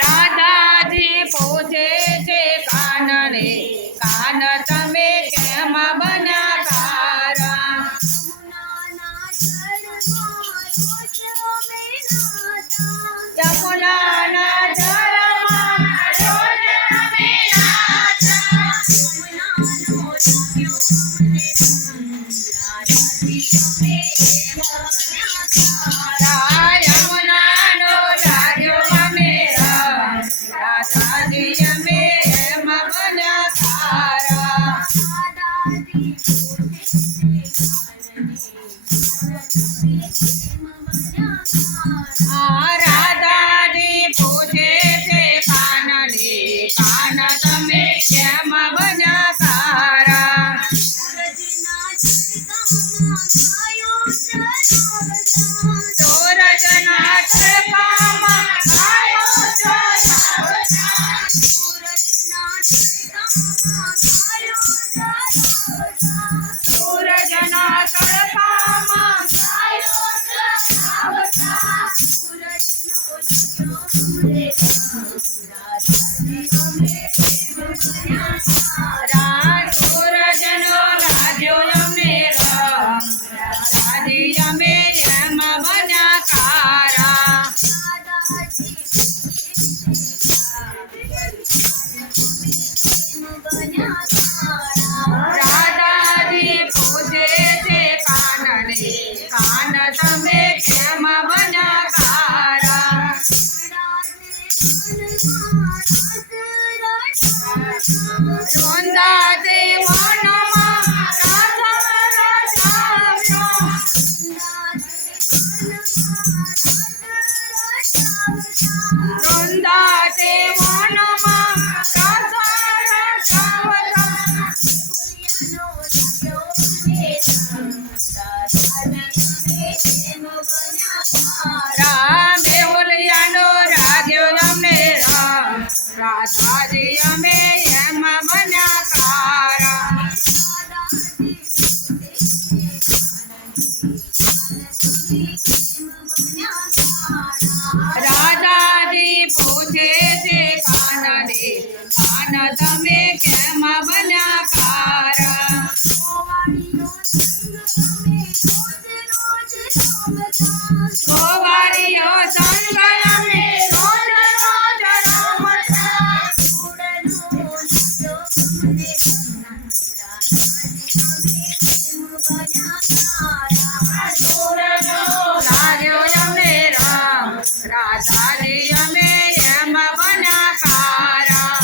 રાધાજી પૂછે છે કાનને, કાન તમે કેમ બન્યા કારા? યમુનાના જળમાં રોજ તમે નાતા. યમુનાનો લાગ્યો અમે રંગ, રાધાજી અમે એમ બન્યા કારા. રાધાજી પૂછે છે કાનને, કાન તમે કેમ બન્યા કારા? સૂરજના તડકામાં ગાયો ચરાવતા. સૂરજના તડકામાં ગાયો ચરાવતા. સૂરજનો લાગ્યો અમને રંગ, રાધાજી અમે એમ બન્યા કારા. રાધાજી પૂછે છે કાનને, કાન તમે કેમ બન્યા કારા? વૃંદાતે વનમાં રાધા રચાવ્યો. વૃંદાતે વનમાં રાધા રચાવ્યો. મેહુલિયાનો રાગ્યો અમને રંગ, રાધાજી અમે એમ બન્યા કારા. રાધાજી પૂછે છે કાનને, કાન તમે કેમ બન્યા કારા? ગોવાળીઓ સંગ અમે રોજ રોજ રમતા. સૂરજનો લાગ્યો અમને રંગ, રાધાજી અમે એમ બન્યા કારા.